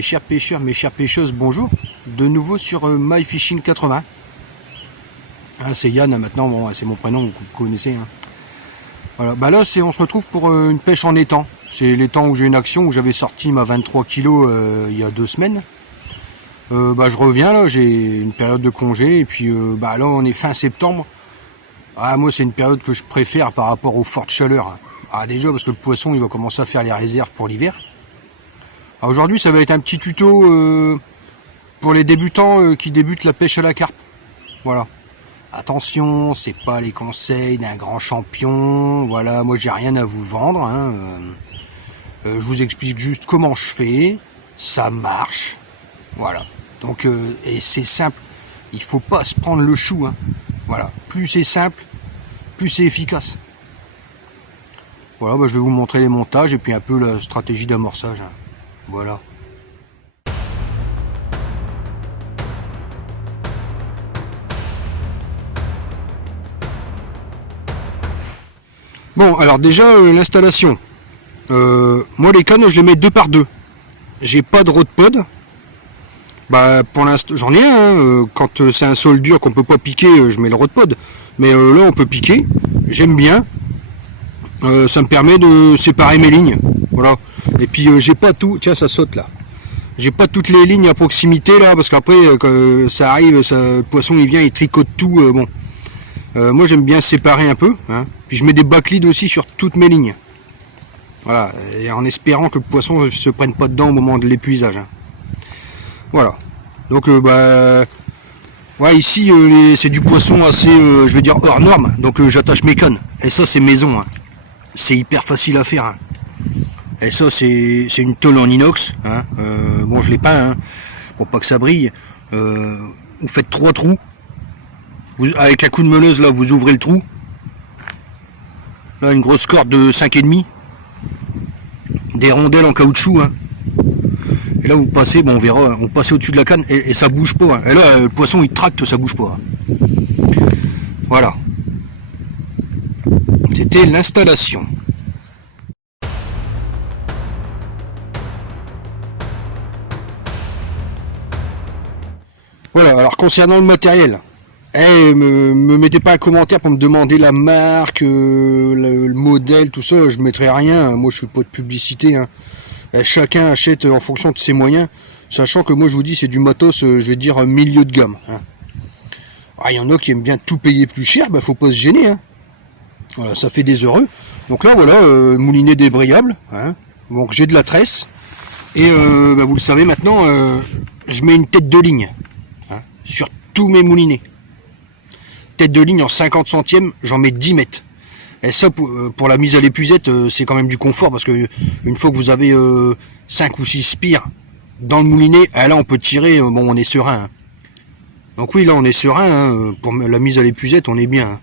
Mes chers pêcheurs, mes chères pêcheuses, bonjour. De nouveau sur My Fishing 80. Hein, c'est Yann maintenant, bon, c'est mon prénom, vous connaissez. Hein. Voilà. Bah là, on se retrouve pour une pêche en étang. C'est l'étang où j'ai une action, où j'avais sorti ma 23 kg il y a 2 semaines. Je reviens là, j'ai une période de congé, et puis là on est fin septembre. Ah, moi c'est une période que je préfère par rapport aux fortes chaleurs. Ah, déjà parce que le poisson il va commencer à faire les réserves pour l'hiver. Aujourd'hui ça va être un petit tuto pour les débutants qui débutent la pêche à la carpe. Voilà. Attention, c'est pas les conseils d'un grand champion. Voilà, moi j'ai rien à vous vendre. Hein. Je vous explique juste comment je fais. Ça marche. Voilà. Donc et c'est simple. Il faut pas se prendre le chou. Hein. Voilà. Plus c'est simple, plus c'est efficace. Voilà, je vais vous montrer les montages et puis un peu la stratégie d'amorçage. Hein. Voilà. Bon, alors déjà l'installation. Moi les cannes je les mets 2 par 2. J'ai pas de rod pod. Pour l'instant j'en ai un. Quand c'est un sol dur qu'on peut pas piquer, je mets le rod pod. Mais là on peut piquer. J'aime bien. Ça me permet de séparer mes lignes. Voilà. Et puis j'ai pas tout. Tiens, ça saute là. J'ai pas toutes les lignes à proximité là, parce qu'après quand ça arrive, le poisson il vient, il tricote tout. Moi j'aime bien séparer un peu. Hein. Puis je mets des backleads aussi sur toutes mes lignes. Voilà. Et en espérant que le poisson ne se prenne pas dedans au moment de l'épuisage. Hein. Voilà. Donc ici c'est du poisson assez, je vais dire hors norme. Donc j'attache mes cannes. Et ça c'est maison. Hein. C'est hyper facile à faire. Hein. Et ça c'est une tôle en inox. Hein. Je l'ai peint hein, pour pas que ça brille. Vous faites 3 trous. Avec un coup de meuleuse là vous ouvrez le trou. Là une grosse corde de 5,5. Des rondelles en caoutchouc. Hein. Et là vous passez, on verra, on passe au-dessus de la canne et ça bouge pas. Hein. Et là le poisson il tracte, ça bouge pas. Hein. Voilà. C'était l'installation. Voilà, alors concernant le matériel, me mettez pas un commentaire pour me demander la marque, le modèle, tout ça, je mettrai rien. Moi je fais pas de publicité. Hein. Chacun achète en fonction de ses moyens, sachant que moi je vous dis c'est du matos, je vais dire milieu de gamme. Hein. Il y en a qui aiment bien tout payer plus cher, faut pas se gêner. Hein. Voilà, ça fait des heureux. Donc là voilà, moulinet débrayable. Hein. Donc j'ai de la tresse. Et vous le savez maintenant, je mets une tête de ligne hein, sur tous mes moulinets. Tête de ligne en 50 centièmes, j'en mets 10 mètres. Et ça, pour la mise à l'épuisette, c'est quand même du confort, parce que une fois que vous avez 5 ou 6 spires dans le moulinet, là on peut tirer, on est serein. Hein. Donc oui, là on est serein, hein, pour la mise à l'épuisette, on est bien.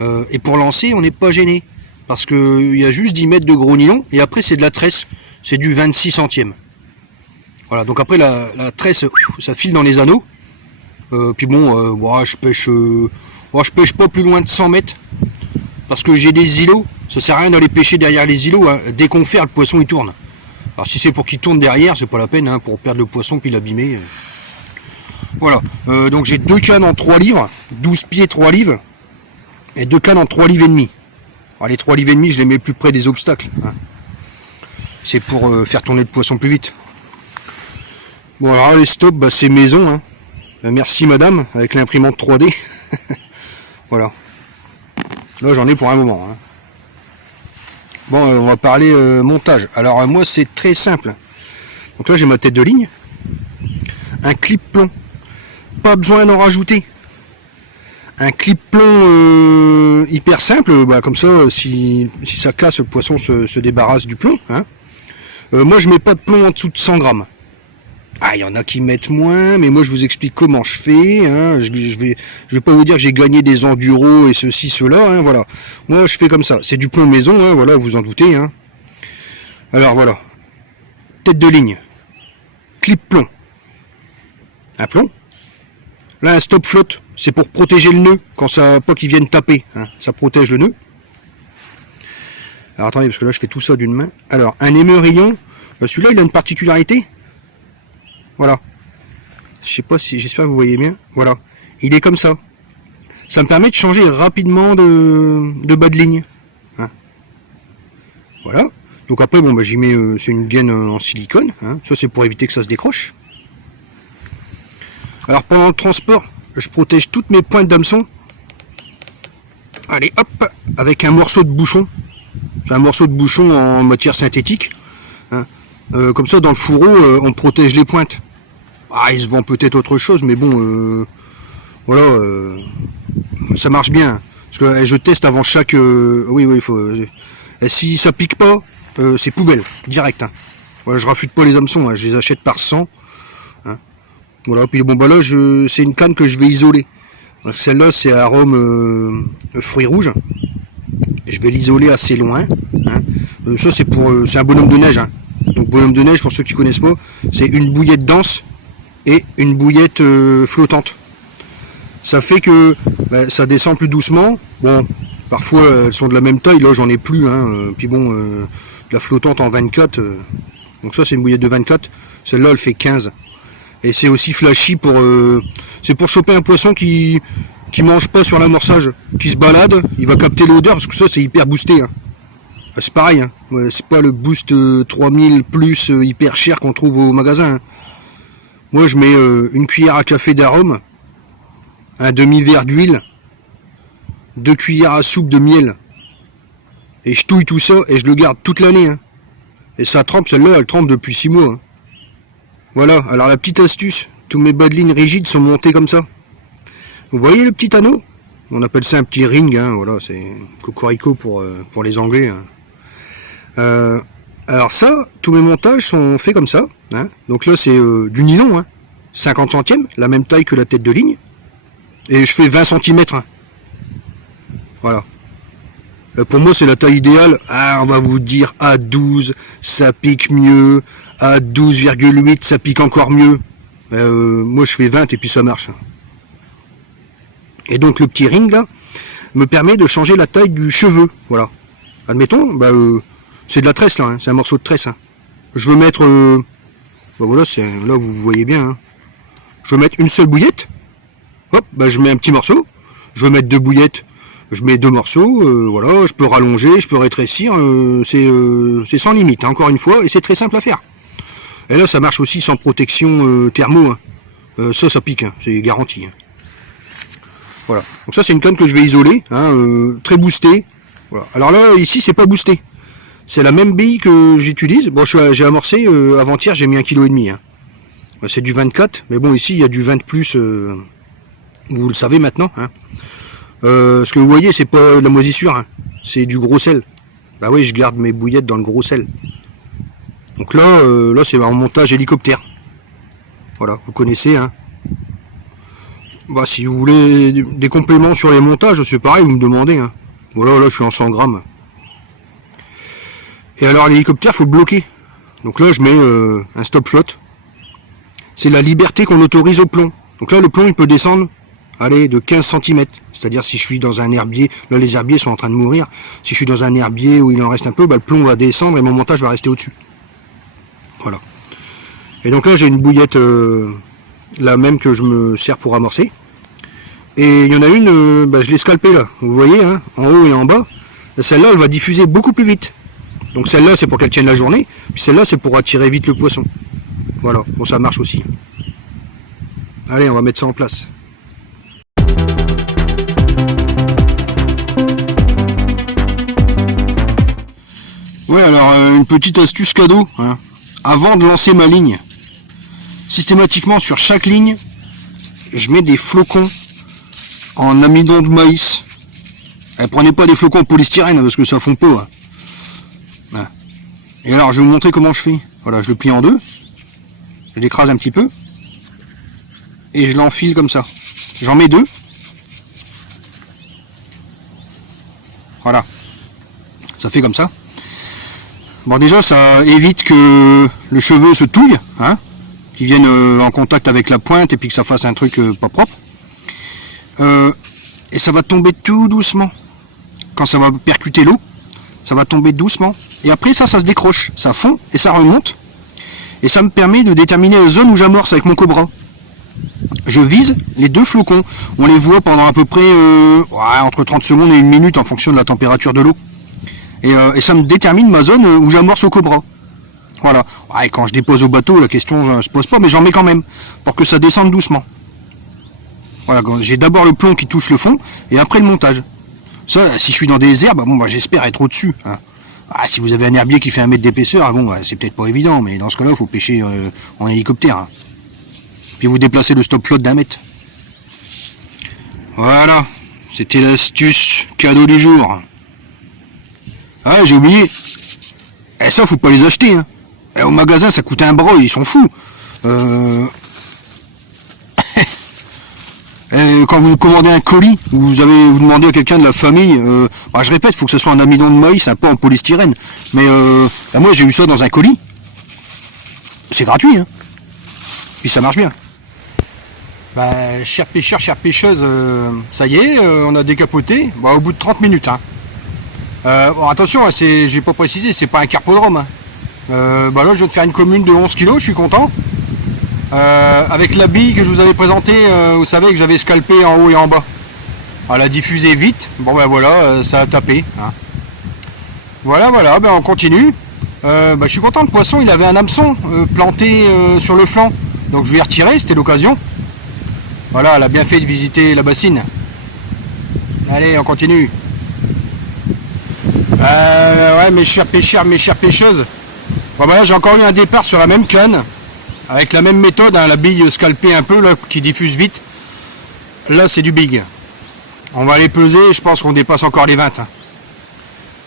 Hein. Et pour lancer, on n'est pas gêné, parce qu'il y a juste 10 mètres de gros nylon, et après c'est de la tresse, c'est du 26 centièmes. Voilà, donc après la tresse, ça file dans les anneaux. Puis je pêche pas plus loin de 100 mètres. Parce que j'ai des îlots, ça sert à rien d'aller pêcher derrière les îlots. Hein. Dès qu'on fait, le poisson il tourne. Alors si c'est pour qu'il tourne derrière, c'est pas la peine, hein, pour perdre le poisson puis l'abîmer. Voilà, donc j'ai 2 cannes en 3 livres, 12 pieds 3 livres, et 2 cannes en 3 livres et demi. Alors les 3 livres et demi, je les mets plus près des obstacles. Hein. C'est pour faire tourner le poisson plus vite. Bon alors les stops, c'est maison. Hein. Merci madame, avec l'imprimante 3D. Voilà. Là j'en ai pour un moment. Hein. Bon, on va parler montage. Alors moi c'est très simple. Donc là j'ai ma tête de ligne. Un clip plomb. Pas besoin d'en rajouter. Un clip plomb hyper simple. Comme ça, si ça casse, le poisson se débarrasse du plomb. Hein. Moi je mets pas de plomb en dessous de 100 grammes. Il y en a qui mettent moins, mais moi je vous explique comment je fais. Hein. Je vais pas vous dire que j'ai gagné des enduros et ceci, cela. Hein, voilà. Moi je fais comme ça. C'est du plomb maison, hein, voilà, vous en doutez. Hein. Alors voilà. Tête de ligne. Clip plomb. Un plomb. Là un stop flotte. C'est pour protéger le nœud quand ça pas qu'il vienne taper. Hein. Ça protège le nœud. Alors attendez, parce que là je fais tout ça d'une main. Alors un émerillon. Celui-là il a une particularité. Voilà. Je sais pas si, j'espère que vous voyez bien. Voilà. Il est comme ça. Ça me permet de changer rapidement de bas de ligne. Hein. Voilà. Donc après, bon, bah, j'y mets, c'est une gaine en silicone. Hein. Ça, c'est pour éviter que ça se décroche. Alors pendant le transport, je protège toutes mes pointes d'hameçon. Allez, hop, avec un morceau de bouchon. C'est un morceau de bouchon en matière synthétique. Hein. Comme ça, dans le fourreau, on protège les pointes. Ah, il se vend peut-être autre chose, mais bon, voilà, ça marche bien. Parce que je teste avant chaque... oui, il faut... si ça pique pas, c'est poubelle, direct. Hein. Voilà, je rafute pas les hameçons, hein, je les achète par 100. Hein. Voilà, puis bon, bah là, c'est une canne que je vais isoler. Celle-là, c'est arôme fruits rouges. Je vais l'isoler assez loin. Hein. Ça, c'est un bonhomme de neige. Hein. Donc, bonhomme de neige, pour ceux qui connaissent pas, c'est une bouillette dense et une bouillette flottante. Ça fait que ça descend plus doucement. Bon, parfois elles sont de la même taille, là j'en ai plus. Hein. Puis bon, la flottante en 24, donc ça c'est une bouillette de 24. Celle-là elle fait 15. Et c'est aussi flashy c'est pour choper un poisson qui mange pas sur l'amorçage, qui se balade, il va capter l'odeur parce que ça c'est hyper boosté. Hein. C'est pareil, hein. C'est pas le boost 3000 plus hyper cher qu'on trouve au magasin. Hein. Moi je mets une cuillère à café d'arôme, un demi-verre d'huile, 2 cuillères à soupe de miel. Et je touille tout ça et je le garde toute l'année. Hein. Et ça trempe, celle-là elle trempe depuis 6 mois. Hein. Voilà, alors la petite astuce, tous mes bas de ligne rigides sont montés comme ça. Vous voyez le petit anneau? On appelle ça un petit ring, hein, voilà, c'est cocorico pour les Anglais. Hein. Alors ça, tous mes montages sont faits comme ça. Hein. Donc là c'est du nylon, hein, 50 centièmes, la même taille que la tête de ligne. Et je fais 20 cm. Hein. Voilà. Pour moi c'est la taille idéale. Ah, on va vous dire à 12 ça pique mieux. À 12,8 ça pique encore mieux. Moi je fais 20 et puis ça marche. Et donc le petit ring là me permet de changer la taille du cheveu. Voilà. Admettons, c'est de la tresse là, hein, c'est un morceau de tresse. Hein. Je veux mettre... voilà, là vous voyez bien. Hein. Je veux mettre une seule bouillette. Hop, je mets un petit morceau. Je veux mettre 2 bouillettes. Je mets 2 morceaux. Voilà, je peux rallonger, je peux rétrécir. C'est sans limite, hein, encore une fois, et c'est très simple à faire. Et là, ça marche aussi sans protection thermo. Hein. Ça pique, hein, c'est garanti. Hein. Voilà. Donc ça, c'est une canne que je vais isoler, hein, très boostée. Voilà. Alors là, ici, c'est pas boosté. C'est la même bille que j'utilise. Bon, j'ai amorcé avant-hier, j'ai mis 1,5 kg. Hein. C'est du 24, mais bon, ici, il y a du 20 plus. Vous le savez maintenant. Hein. Ce que vous voyez, c'est pas de la moisissure, hein. C'est du gros sel. Bah oui, je garde mes bouillettes dans le gros sel. Donc là, c'est un montage hélicoptère. Voilà, vous connaissez. Hein. Si vous voulez des compléments sur les montages, c'est pareil, vous me demandez. Hein. Voilà, là, je suis en 100 grammes. Et alors, l'hélicoptère, faut le bloquer. Donc là, je mets un stop float. C'est la liberté qu'on autorise au plomb. Donc là, le plomb, il peut descendre, allez, de 15 cm. C'est-à-dire, si je suis dans un herbier, là, les herbiers sont en train de mourir. Si je suis dans un herbier où il en reste un peu, le plomb va descendre et mon montage va rester au-dessus. Voilà. Et donc là, j'ai une bouillette, la même que je me sers pour amorcer. Et il y en a une, je l'ai scalpée là. Vous voyez, hein, en haut et en bas. Celle-là, elle va diffuser beaucoup plus vite. Donc celle-là, c'est pour qu'elle tienne la journée. Puis celle-là, c'est pour attirer vite le poisson. Voilà, bon, ça marche aussi. Allez, on va mettre ça en place. Ouais, alors une petite astuce cadeau. Hein. Avant de lancer ma ligne, systématiquement sur chaque ligne, je mets des flocons en amidon de maïs. Prenez pas des flocons en polystyrène parce que ça fond pas. Hein. Et alors, je vais vous montrer comment je fais. Voilà, je le plie en deux. Je l'écrase un petit peu. Et je l'enfile comme ça. J'en mets 2. Voilà. Ça fait comme ça. Bon, déjà, ça évite que le cheveu se touille, hein, qu'il vienne en contact avec la pointe et puis que ça fasse un truc pas propre. Et ça va tomber tout doucement. Quand ça va percuter l'eau, ça va tomber doucement. Et après, ça se décroche. Ça fond et ça remonte. et ça me permet de déterminer la zone où j'amorce avec mon cobra. Je vise les 2 flocons, on les voit pendant à peu près entre 30 secondes et 1 minute en fonction de la température de l'eau. Et ça me détermine ma zone où j'amorce au cobra. Voilà. Ouais, quand je dépose au bateau, la question ne se pose pas, mais j'en mets quand même, pour que ça descende doucement. Voilà, j'ai d'abord le plomb qui touche le fond, et après le montage. Ça, si je suis dans des herbes, bon, bah, j'espère être au-dessus. Hein. Ah, si vous avez un herbier qui fait 1 mètre d'épaisseur, bon, bah, c'est peut-être pas évident, mais dans ce cas-là, il faut pêcher en hélicoptère. Hein. Puis vous déplacez le stop flotte d'1 mètre. Voilà, c'était l'astuce cadeau du jour. Ah, j'ai oublié. Et ça, faut pas les acheter. Hein. Et au magasin, ça coûte un bras, ils sont fous. Quand vous commandez un colis, vous demandez à quelqu'un de la famille, je répète, il faut que ce soit un amidon de maïs, un peu en polystyrène. Mais moi, j'ai eu ça dans un colis. C'est gratuit, hein. Puis ça marche bien. Bah, chers pêcheurs, chères pêcheuses, ça y est, on a décapoté. Bah, au bout de 30 minutes. Hein. Bon, attention, hein, j'ai pas précisé, c'est pas un carpodrome. Hein. Bah là, je viens de faire une commune de 11 kg, je suis content. Avec la bille que je vous avais présentée, vous savez que j'avais scalpé en haut et en bas. Elle a diffusé vite. Bon ben voilà, ça a tapé. Hein. Voilà, ben on continue. Je suis content, le poisson, il avait un hameçon planté sur le flanc. Donc je lui ai retiré, c'était l'occasion. Voilà, elle a bien fait de visiter la bassine. Allez, on continue. Ouais, mes chers pêcheurs, mes chères pêcheuses. Bon ben là, j'ai encore eu un départ sur la même canne. Avec la même méthode, hein, la bille scalpée un peu, là, qui diffuse vite. Là, c'est du big. On va aller peser, je pense qu'on dépasse encore les 20. Hein.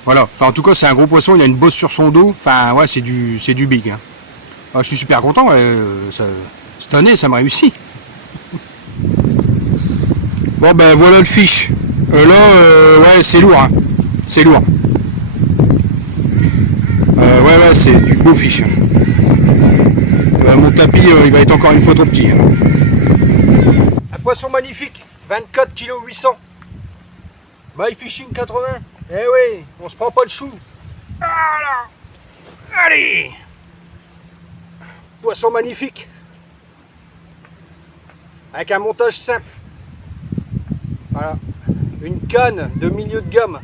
Voilà, enfin en tout cas, c'est un gros poisson, il a une bosse sur son dos. Enfin, ouais, c'est du big. Hein. Ah, je suis super content, cette année, ça me réussit. Bon, ben voilà le fiche. Ouais, c'est lourd. Hein. C'est lourd. Ouais, c'est du beau fiche. Mon tapis, il va être encore une fois trop petit. Hein. Un poisson magnifique, 24 kg 800. My Fishing 80. Eh oui, on se prend pas de chou. Voilà. Allez. Poisson magnifique. Avec un montage simple. Voilà. Une canne de milieu de gamme.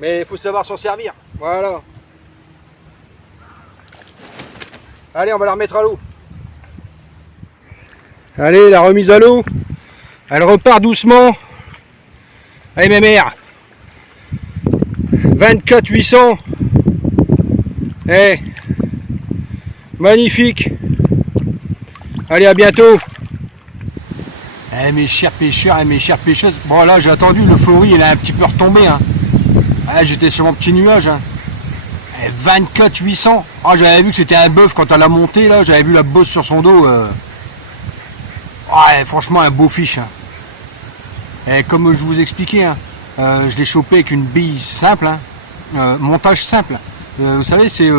Mais il faut savoir s'en servir. Voilà. Allez, on va la remettre à l'eau. Allez, la remise à l'eau. Elle repart doucement. Allez, mes mères. 24 800. Eh. Magnifique. Allez, à bientôt. Eh, mes chers pêcheurs et mes chères pêcheuses. Bon, là, j'ai attendu, l'euphorie, elle a un petit peu retombé. Hein. Ah, j'étais sur mon petit nuage. Hein. 24 800. Ah, j'avais vu que c'était un bœuf quand elle a monté là, j'avais vu la bosse sur son dos. Ouais, franchement un beau fiche. Hein. Et comme je vous expliquais, hein, je l'ai chopé avec une bille simple, hein, montage simple. Vous savez, c'est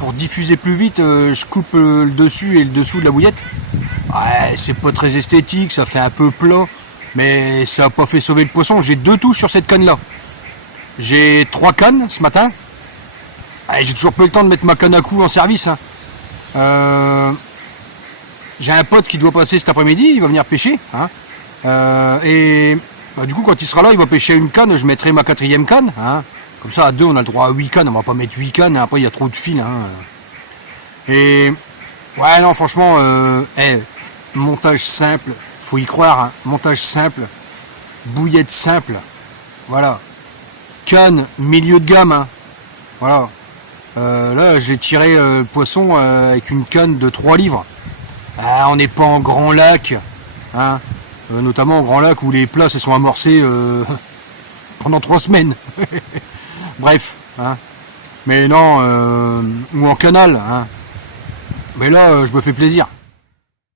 pour diffuser plus vite, je coupe le dessus et le dessous de la bouillette. Ouais, c'est pas très esthétique, ça fait un peu plat, mais ça n'a pas fait sauver le poisson. J'ai 2 touches sur cette canne là. J'ai 3 cannes ce matin. J'ai toujours pas eu le temps de mettre ma canne à coups en service. Hein. J'ai un pote qui doit passer cet après-midi, il va venir pêcher. Hein. Du coup, quand il sera là, il va pêcher une canne, je mettrai ma 4e canne. Hein. Comme ça, à 2, on a le droit à 8 cannes, on va pas mettre 8 cannes, hein. Après il y a trop de fil. Hein. Et ouais, non, franchement, montage simple, faut y croire. Hein. Montage simple, bouillette simple, voilà. Canne, milieu de gamme. Hein. Voilà. Là, j'ai tiré le poisson avec une canne de 3 livres. Ah, on n'est pas en grand lac, hein, notamment en grand lac où les plats se sont amorcés pendant 3 semaines. Bref, hein. Mais non, ou en canal. Hein. Mais là, je me fais plaisir.